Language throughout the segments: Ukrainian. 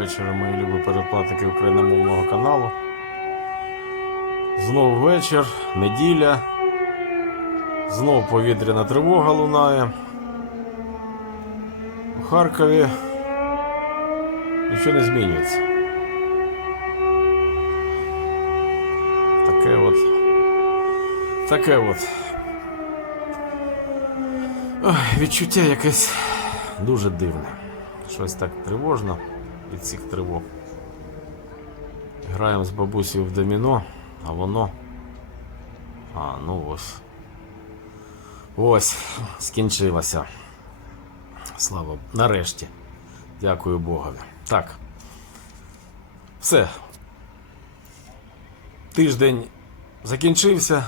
вечора, мої любі передплатники україномовного каналу. Знову вечір, неділя. Знову повітряна тривога лунає. У Харкові нічого не змінюється. Таке от. Таке от. Ой, відчуття якесь дуже дивне. Щось так тривожно від цих тривог. Граємо з бабусею в доміно, а воно. А, ну ось. Ось, скінчилося. Слава. Нарешті. Дякую Богові. Так. Все. Тиждень закінчився.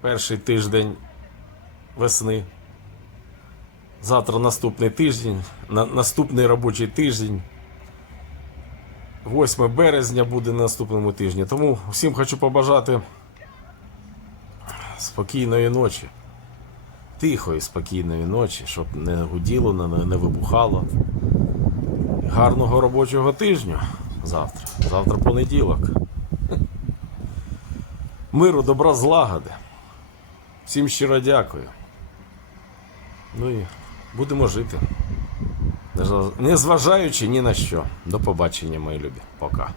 Перший тиждень весни. Завтра наступний тиждень, на, наступний робочий тиждень. 8 березня буде на наступному тижні. Тому всім хочу побажати спокійної ночі. Тихої, спокійної ночі, щоб не гуділо, не, не вибухало. Гарного робочого тижню завтра. Завтра понеділок. Миру, добра, злагоди. Всім щиро дякую. Ну і будемо жити. Незважаючи ні на що. До побачення, мої любі. Пока.